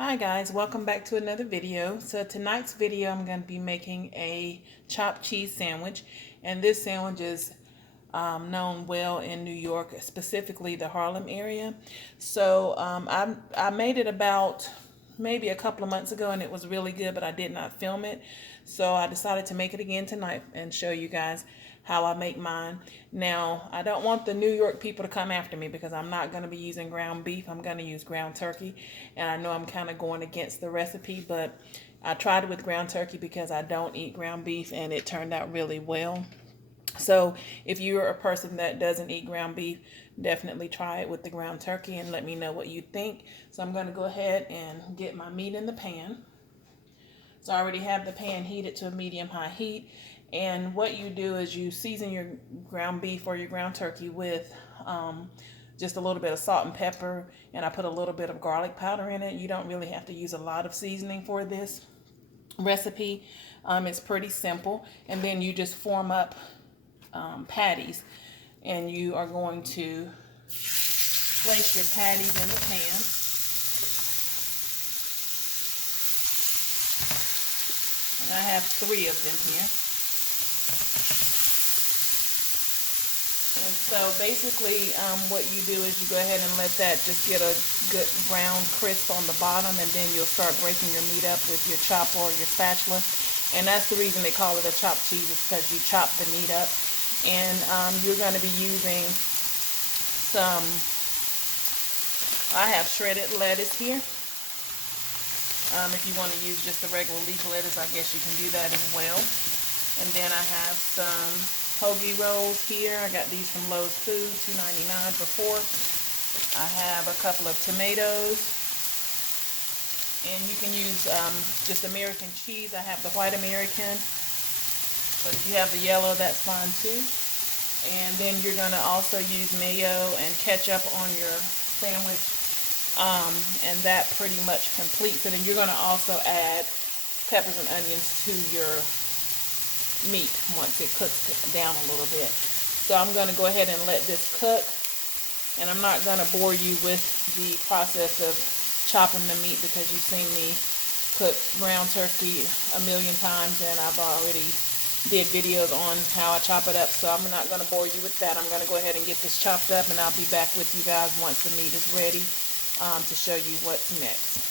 Hi guys, welcome back to another video. So tonight's video I'm going to be making a chopped cheese sandwich, and this sandwich is known well in New York, specifically the Harlem area. So I made it about maybe a couple of months ago and it was really good, but I did not film it. So I decided to make it again tonight and show you guys how I make mine. Now, I don't want the New York people to come after me because I'm not going to be using ground beef. I'm going to use ground turkey. And I know I'm kind of going against the recipe, but I tried it with ground turkey because I don't eat ground beef and it turned out really well. So if you're a person that doesn't eat ground beef, definitely try it with the ground turkey and let me know what you think. So I'm going to go ahead and get my meat in the pan. So I already have the pan heated to a medium-high heat. And what you do is you season your ground beef or your ground turkey with just a little bit of salt and pepper. And I put a little bit of garlic powder in it. You don't really have to use a lot of seasoning for this recipe. It's pretty simple. And then you just form up patties. And you are going to place your patties in the pan. And I have 3 of them here. And so basically what you do is you go ahead and let that just get a good brown crisp on the bottom, and then you'll start breaking your meat up with your chopper or your spatula. And that's the reason they call it a chopped cheese, is because you chop the meat up. And you're going to be using some, I have shredded lettuce here. If you want to use just the regular leaf lettuce, I guess you can do that as well. And then I have some hoagie rolls here. I got these from Lowe's Foods, $2.99 for 4. I have a couple of tomatoes. And you can use just American cheese. I have the white American. But if you have the yellow, that's fine too. And then you're going to also use mayo and ketchup on your sandwich. And that pretty much completes it. And you're going to also add peppers and onions to your meat once it cooks down a little bit. So I'm going to go ahead and let this cook. And I'm not going to bore you with the process of chopping the meat because you've seen me cook ground turkey a million times, and I've already did videos on how I chop it up. So I'm not going to bore you with that. I'm going to go ahead and get this chopped up, and I'll be back with you guys once the meat is ready to show you what's next.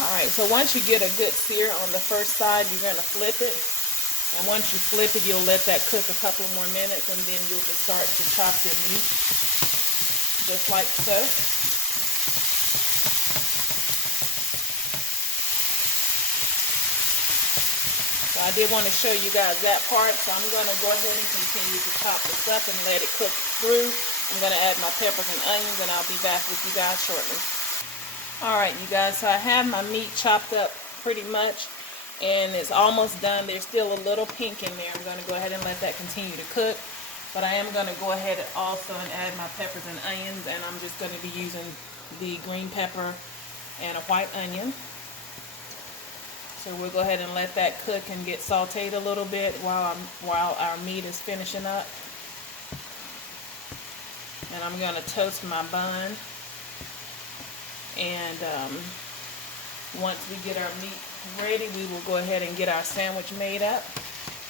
Alright, so once you get a good sear on the first side, you're going to flip it. And once you flip it, you'll let that cook a couple more minutes, and then you'll just start to chop your meat, just like so. So I did want to show you guys that part, so I'm going to go ahead and continue to chop this up and let it cook through. I'm going to add my peppers and onions, and I'll be back with you guys shortly. Alright, you guys, so I have my meat chopped up pretty much, and it's almost done. There's still a little pink in there. I'm going to go ahead and let that continue to cook. But I am going to go ahead also and add my peppers and onions, and I'm just going to be using the green pepper and a white onion. So we'll go ahead and let that cook and get sauteed a little bit while our meat is finishing up. And I'm going to toast my bun. And once we get our meat ready, we will go ahead and get our sandwich made up.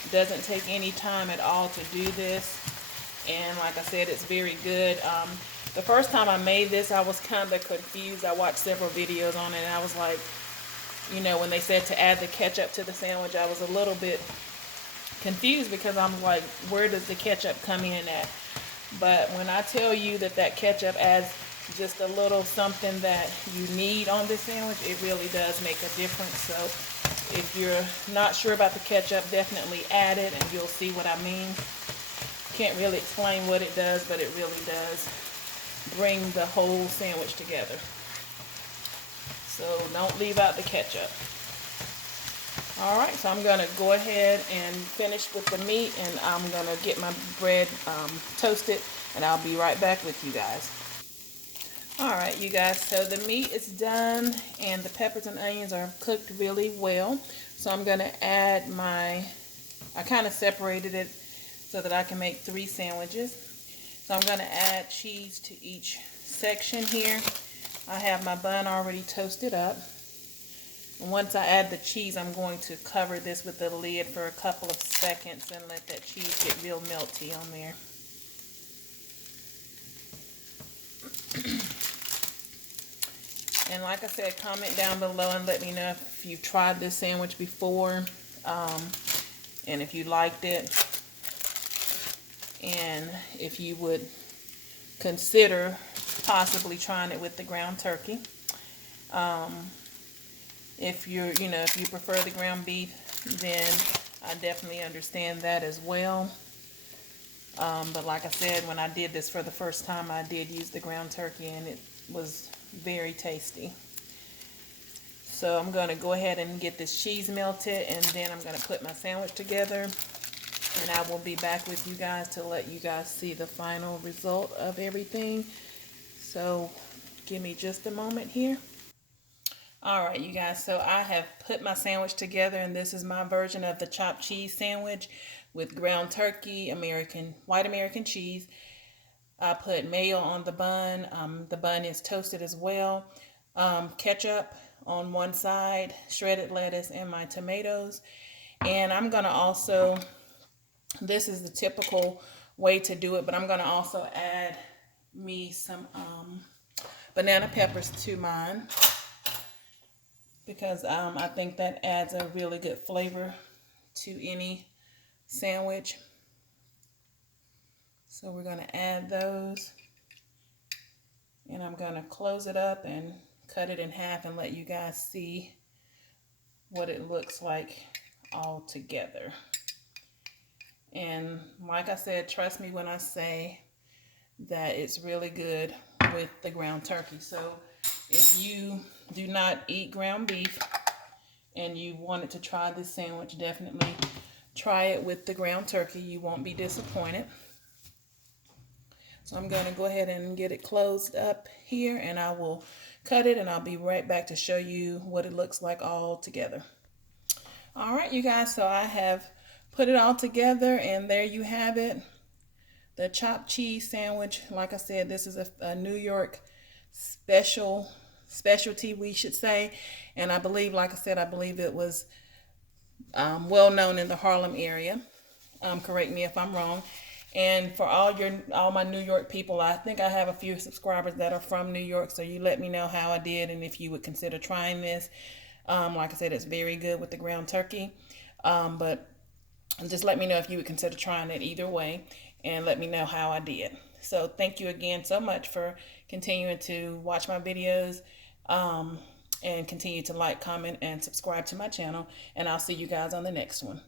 It doesn't take any time at all to do this. And like I said, it's very good. The first time I made this, I was kind of confused. I watched several videos on it, and I was like, you know, when they said to add the ketchup to the sandwich, I was a little bit confused because I'm like, where does the ketchup come in at? But when I tell you that that ketchup adds just a little something that you need on this sandwich, it really does make a difference. So if you're not sure about the ketchup, definitely add it and you'll see what I mean. Can't really explain what it does, but it really does bring the whole sandwich together. So don't leave out the ketchup. Alright, so I'm going to go ahead and finish with the meat, and I'm going to get my bread toasted, and I'll be right back with you guys. Alright, you guys, so the meat is done, and the peppers and onions are cooked really well. So I'm going to add I kind of separated it so that I can make 3 sandwiches. So I'm going to add cheese to each section here. I have my bun already toasted up. And once I add the cheese, I'm going to cover this with the lid for a couple of seconds and let that cheese get real melty on there. And like I said, comment down below and let me know if you've tried this sandwich before, and if you liked it, and if you would consider possibly trying it with the ground turkey. If if you prefer the ground beef, then I definitely understand that as well. But like I said, when I did this for the first time, I did use the ground turkey, and it was very tasty. So I'm going to go ahead and get this cheese melted, and then I'm going to put my sandwich together, and I will be back with you guys to let you guys see the final result of everything. So give me just a moment here. Alright, you guys, so I have put my sandwich together, and this is my version of the chopped cheese sandwich with ground turkey, white American cheese. I put mayo on the bun. The bun is toasted as well. Ketchup on one side, shredded lettuce, and my tomatoes. And I'm going to also, this is the typical way to do it, but I'm going to also add me some banana peppers to mine, because I think that adds a really good flavor to any sandwich. So we're going to add those, and I'm going to close it up and cut it in half and let you guys see what it looks like all together. And like I said, trust me when I say that it's really good with the ground turkey. So if you do not eat ground beef and you wanted to try this sandwich, definitely try it with the ground turkey. You won't be disappointed. So I'm going to go ahead and get it closed up here, and I will cut it, and I'll be right back to show you what it looks like all together. All right, you guys, so I have put it all together, and there you have it. The chopped cheese sandwich. Like I said, this is a New York specialty, we should say. And I believe, like I said, I believe it was well known in the Harlem area. Correct me if I'm wrong. And for all my New York people, I think I have a few subscribers that are from New York, so you let me know how I did and if you would consider trying this. Like I said, it's very good with the ground turkey, but just let me know if you would consider trying it either way, and let me know how I did. So thank you again so much for continuing to watch my videos, and continue to like, comment, and subscribe to my channel, and I'll see you guys on the next one.